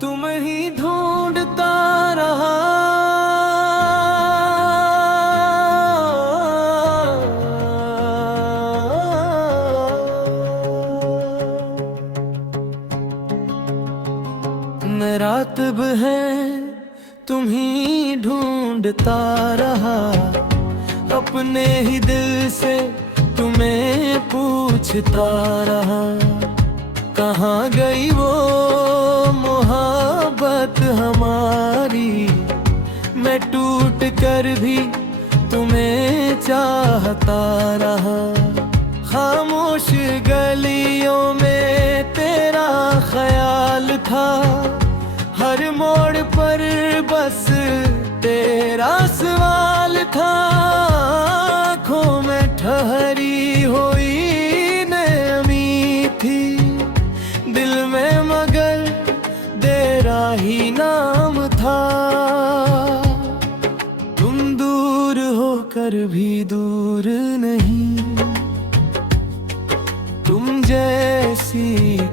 तुम ही ढूंढता रहा। मैं रात भर है तुम ही ढूंढता रहा, अपने ही दिल से तुम्हें पूछता रहा। कहाँ गई वो मोहब्बत हमारी, मैं टूट कर भी तुम्हें चाहता रहा। खामोश गलियों में तेरा ख्याल था, हर मोड़ पर बस तेरा सवाल था। आँखों में ठहरी हुई नमी थी, दिल में मगर तेरा ही नाम था। तुम दूर होकर भी दूर नहीं, तुम जैसी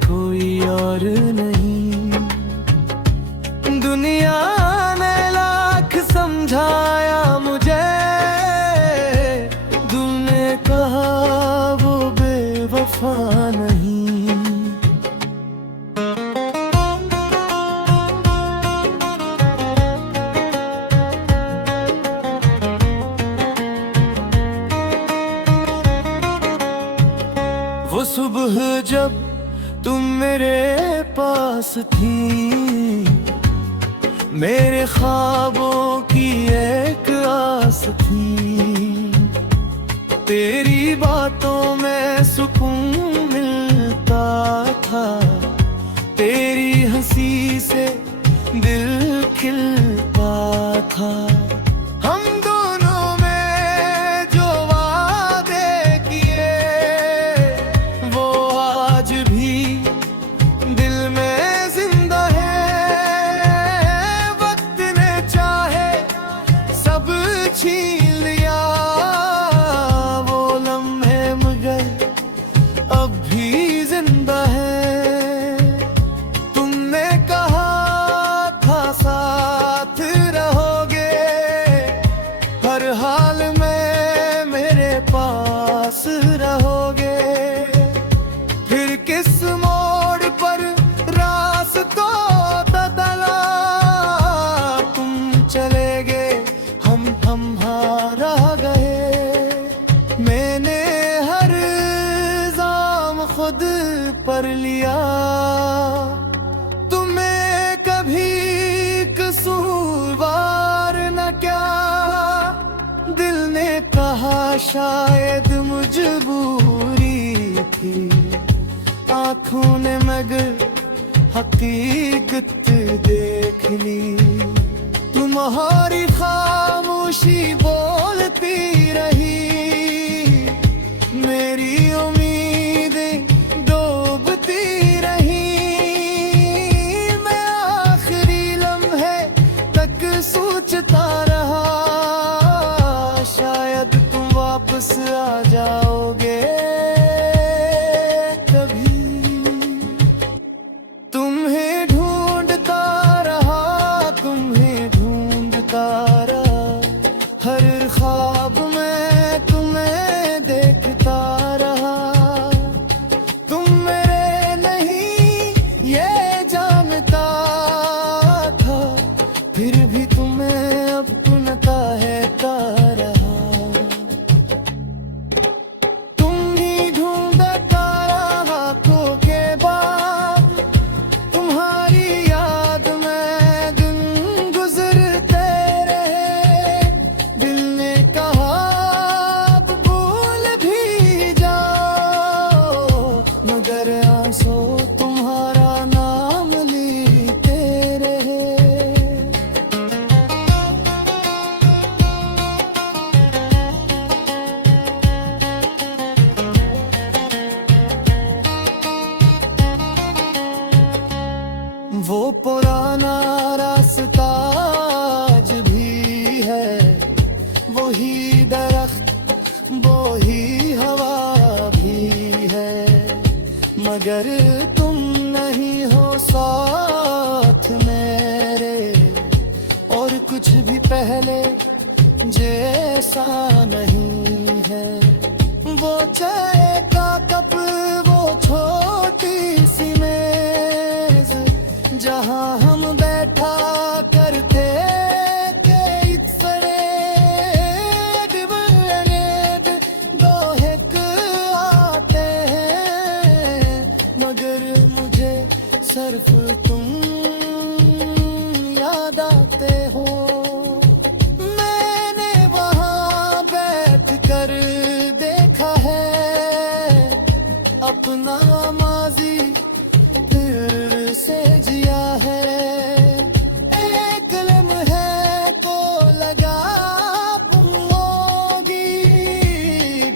कोई और नहीं। दुनिया ने लाख समझाया मुझे, तुमने कहा वो बेवफा नहीं। वो सुबह जब तुम मेरे पास थी, मेरे ख्वाबों की एक आस थी। तेरी बातों में सुकून मिलता था, तेरी हंसी से दिल खिलता था। हम दोनों में जो वादे किए वो आज भी दिल में जिंदा है। वक्त ने चाहे सब छीन लिया वो लम्हे, मगर अब भी जिंदा है। तुमने कहा था साथ रहोगे, हर हाल में मेरे पास रहोगे। फिर किस मोड़ पर रास्तों बदला, तुम चले गए हम रह गए। मैंने हर इल्जाम खुद पर लिया, तुम्हें कभी कसूरवार न क्या। दिल ने कहा शायद मजबूरी थी, आँखों ने मगर हकीकत देख ली। तुम्हारी खामोशी बोलती रही, मेरी उम्मीदें डूबती रही। मैं आखिरी लम्हे तक सोचता रहा, शायद तुम वापस आ जाओगे कभी। तुम्हें ढूंढता रहा, तुम्हें ढूंढता रहा, हर ख्वाब में तुम्हें देखता रहा। तुम मेरे नहीं ये जानता था, फिर भी तुम्हें अपनता है रहा। मगर तुम नहीं हो साथ मेरे, और कुछ भी पहले जैसा नहीं है। वो चाय का कप, वो छोटी सी मेज, जहां हम बैठा करते थे, इस दो एक आते हैं, मगर मुझे सिर्फ तुम याद आते हो। मैंने वहां बैठ कर देखा है अपना माजी, फिर से जिया है। एक लम्हे को लगा गुम होगी,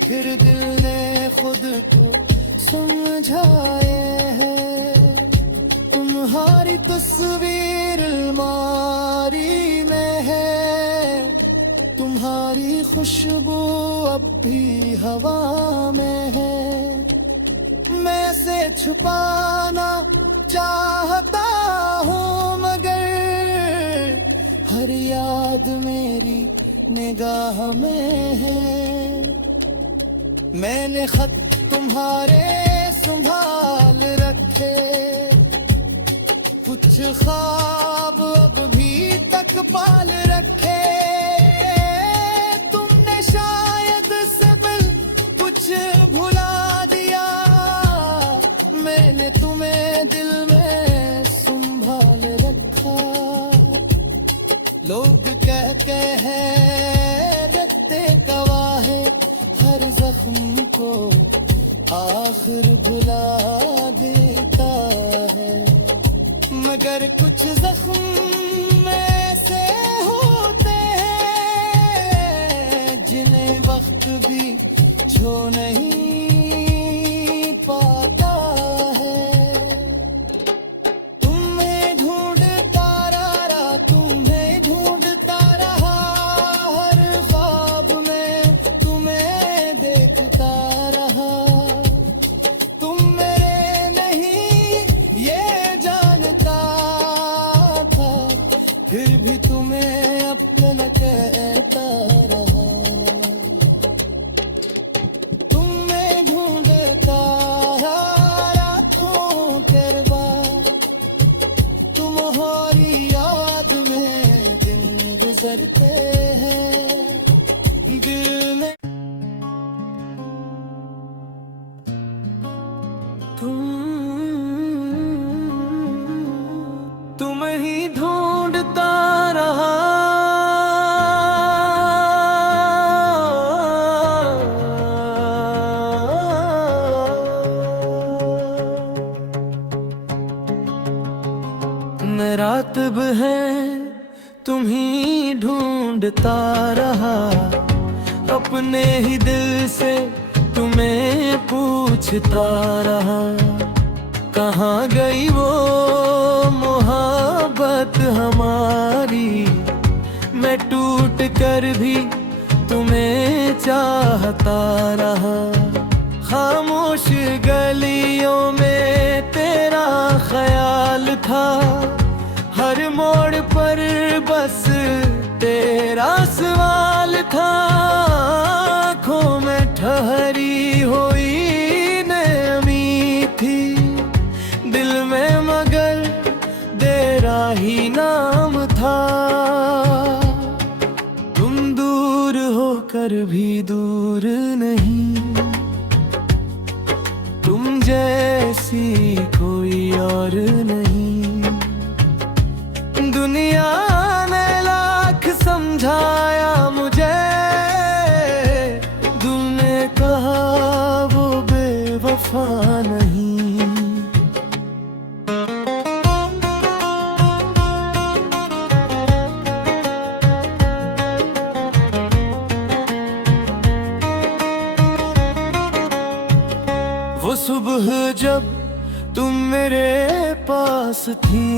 फिर दिल ने खुद को समझाए है। तुम्हारी तस्वीर अलमारी में है, तुम्हारी खुशबू अब भी हवा में है। मैं से छुपाना चाहता हूँ, मगर हर याद मेरी निगाह में है। मैंने खत तुम्हारे संभाल रखे, कुछ ख्वाब अब भी तक पाल रखे। तुमने शायद सब कुछ भुला दिया, मैंने तुम्हें दिल में संभाल रखा। लोग कहते हैं रखते गवाह है, हर जख्म को आखिर भुला देता है। मगर कुछ जख्म ऐसे होते हैं जिन्हें वक्त भी छू नहीं पाता है। तुम्हें ढूंढता रहा, तुम्हें ढूंढता रहा, हर ख्वाब में तुम्हें देखता रहा। तुम मेरे नहीं ये जानता था, फिर भी तुम्हें अपना कहता रहा। तुम्हें ढूंढता रातों करवा, तुम्हारी याद में दिन गुजरते हैं। दिल में तुम ही ढूंढता रहा। मैं रातब है तुम ही ढूंढता रहा, अपने ही दिल से तुम्हें पूछता रहा। कहाँ गई वो मोहब्बत हमारी, मैं टूट कर भी तुम्हें चाहता रहा। खामोश गलियों में तेरा ख्याल था, हर मोड़ पर बस तेरा सवाल था। आँखों में ठहरी हुई नमी थी, दिल में मगर तेरा ही नाम था। तुम दूर होकर भी दूर नहीं, तुम जैसी कोई और नहीं। दुनिया ने लाख समझाया मुझे, तुमने कहा वो बेवफा नहीं। वो सुबह जब तुम मेरे पास थी,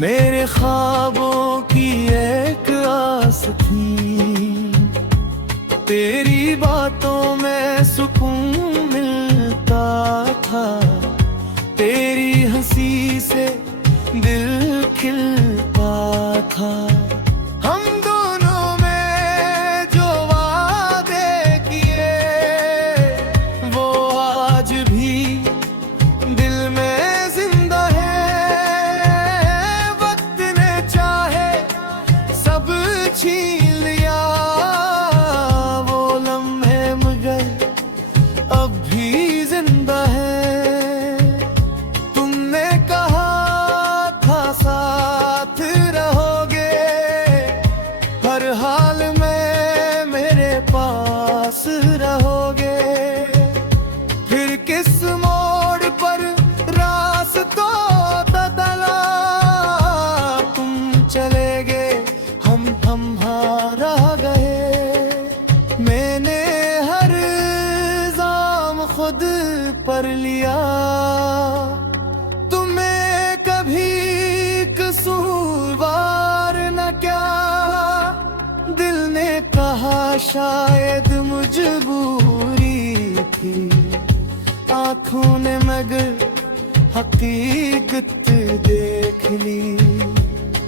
मेरे ख्वाबों की एक आस थी। तेरी बातों में सुकून मिलता था, तेरी हंसी से दिल खिलता था। हम दोनों में जो वादे किए वो आज भी दिल में जिंदा है। वक्त ने चाहे सब छीन लिया वो लम्हे, मगर अब भी जिंदा है। तुमने कहा था साथ रहोगे, हर हाल में मेरे पास रहोगे। फिर किस मोड़ पर रास्तों बदला, तुम चले गए हम रह गए। मैंने हर इल्जाम खुद पर लिया, तुम्हें कभी कसूरवार न क्या। दिल ने कहा शायद मजबूरी थी, आंखों ने मगर हकीकत देख ली।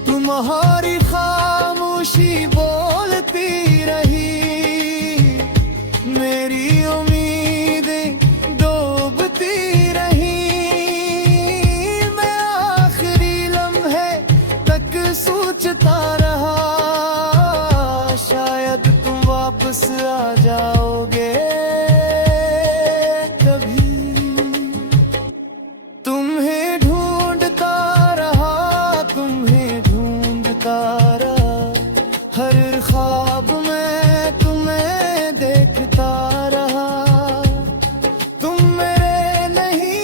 तुम्हारी खामोशी बोलती रही, मेरी उम्मीदें डूबती रही। मैं आखिरी लम्हे तक सोचता रहा, शायद तुम वापस आ जाओगे कभी। तुम्हें ढूंढता रहा, तुम्हें ढूंढता रहा, हर ख्वाब में तुम्हें देखता रहा। तुम मेरे नहीं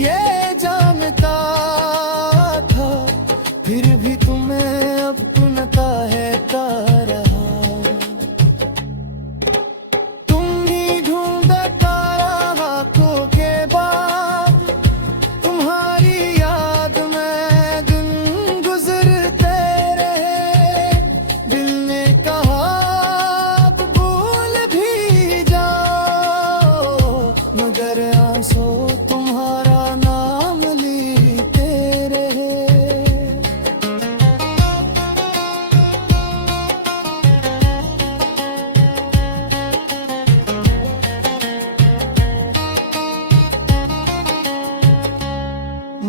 ये जानता था, फिर भी तुम्हें अपनता है रहा। तुम ही ढूंढता रहा आँखों के बाद, तुम्हारी याद में दिन गुजरते रहे। दिल ने कहा अब भूल भी जाओ, मगर आंसू तुम्हारा नाम लेते रहे।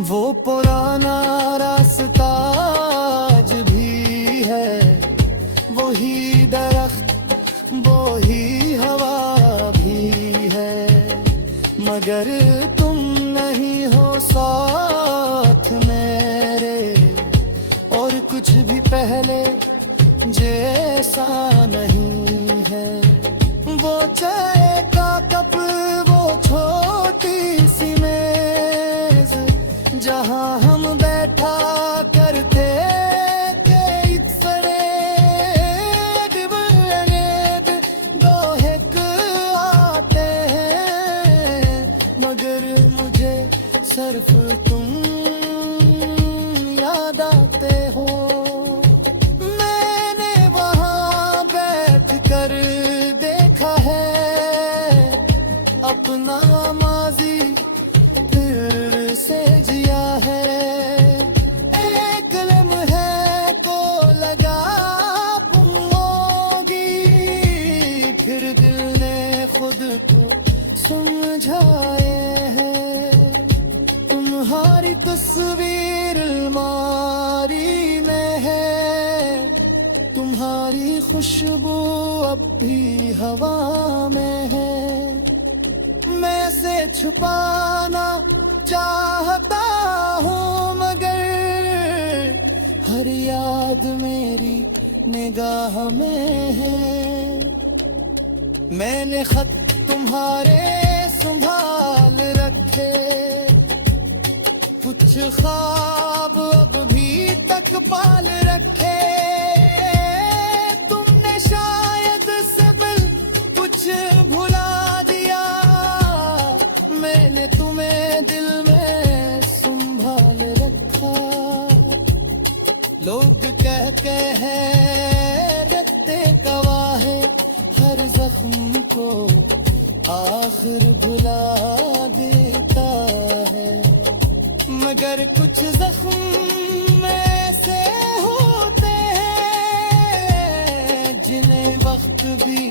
वो पुराना रास्ता आज भी है, वही दरख्त वही हवा भी है, मगर तुम नहीं हो साथ मेरे। और कुछ भी पहले जैसा नहीं है, वो चाय का कप, वो छोटी सी मेज जहां हम बैठा करते थे। इतने डिबेट दो एक आते हैं, मगर मुझे सिर्फ तुम याद आते हो। मैंने वहां बैठ कर देखा है अपना माजी फिर से जिया है। एक लम्हे को लगा होगी, फिर दिल ने खुद को समझाए है। तुम्हारी तस्वीर अलमारी में है, तुम्हारी खुशबू अब भी हवा में है। मैं से छुपाना चाहता हूँ, मगर हर याद मेरी निगाह में है। मैंने खत तुम्हारे संभाल रखे, कुछ ख्वाब अब भी तक पाल रखे। तुमने शायद सब कुछ भुला दिया, मैंने तुम्हें दिल में संभाल रखा। लोग कहते हैं रखते गवाह है, हर जख्म को आखिर भुला देता है। मगर कुछ जख्म ऐसे होते हैं जिन्हें वक्त भी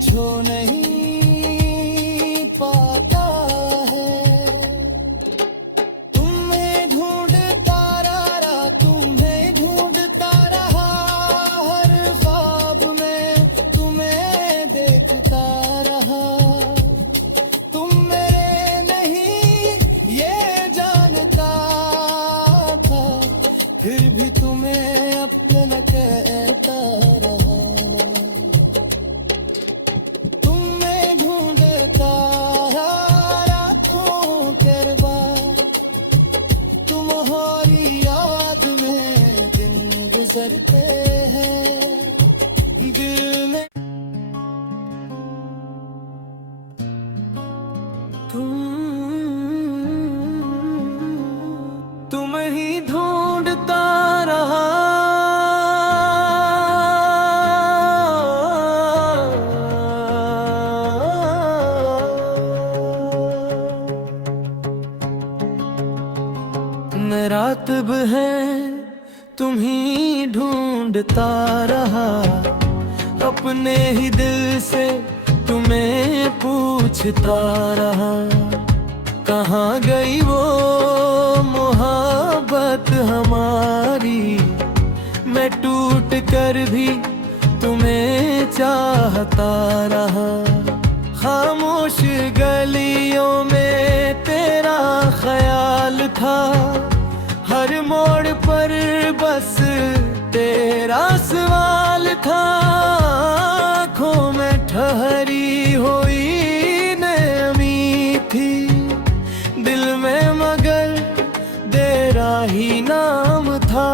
छू नहीं पाता है। तुम्हें ढूंढता रहा, तुम्हें ढूंढता रहा, हर ख्वाब में तुम्हें देखता रहा। तुम मेरे नहीं ये जानता था, फिर भी तुम्हें अपना कहता रहा। तुम्हें ढूंढता रातों के बाद, तुम्हारी याद में दिन गुजरते हैं दिल में। तुम ही ढूंढता रहा, रातब है तुम ही ढूंढता रहा। अपने ही दिल से तुम्हें पूछता रहा, कहाँ गई वो मोहब्बत हमारी। मैं टूट कर भी तुम्हें चाहता रहा। खामोश गलियों में तेरा ख्याल था, हर मोड़ पर बस तेरा सवाल था। आँखों में ठहरी हुई नमी थी, दिल में मगर तेरा ही नाम था।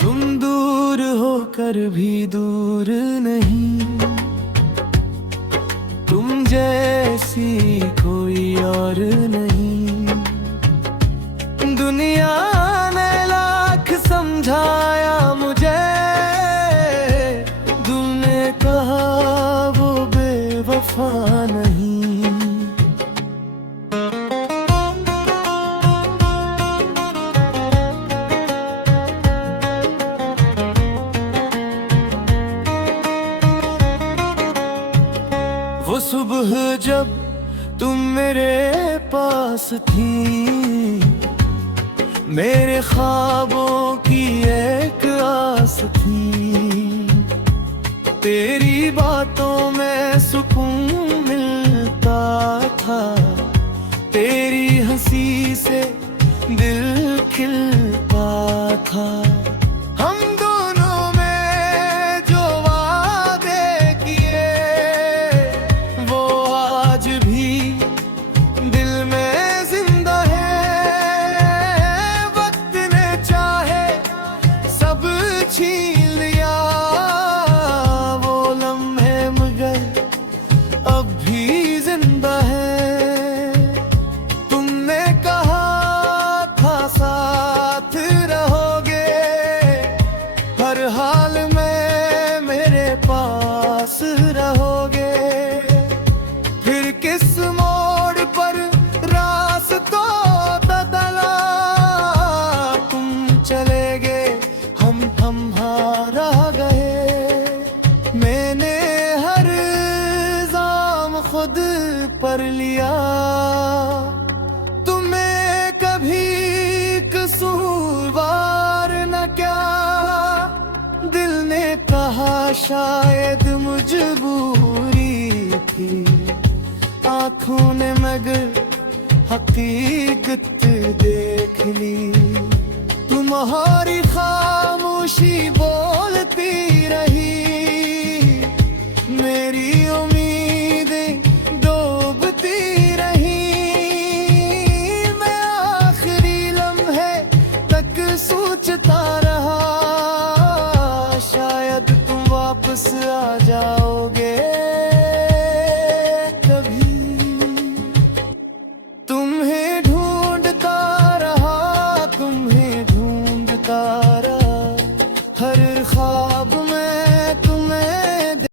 तुम दूर होकर भी दूर नहीं, तुम जैसी कोई और नहीं। दुनिया ने लाख समझाया मुझे, तुमने कहा वो बेवफा नहीं। वो सुबह जब तुम मेरे पास थी, मेरे ख्वाबों की एक आस थी। तेरी बातों में सुकून मिलता था, तेरी हंसी से दिल खिलता था। हम दोनों में जो वादे किए वो आज भी दिल में जिंदा है। वक्त ने चाहे सब छीन लिया वो लम्हे, मगर अब भी जिंदा है। तुमने कहा था साथ रहोगे, हर हाल में मेरे पास रहोगे। फिर किस मोड़ पर रास्तों बदला, तुम चले गए हम रह गए। मैंने हर इल्जाम खुद पर लिया, तुम्हें कभी कसूरवार न क्या। दिल ने कहा शायद मजबूरी थी, आँखों ने मगर हकीकत देख ली। तुम्हारी खामोशी बोलती रही, मेरी उम्मीदें डूबती रही। मैं आखिरी लम्हे तक सोचता रहा, शायद तुम वापस आ जाओगे।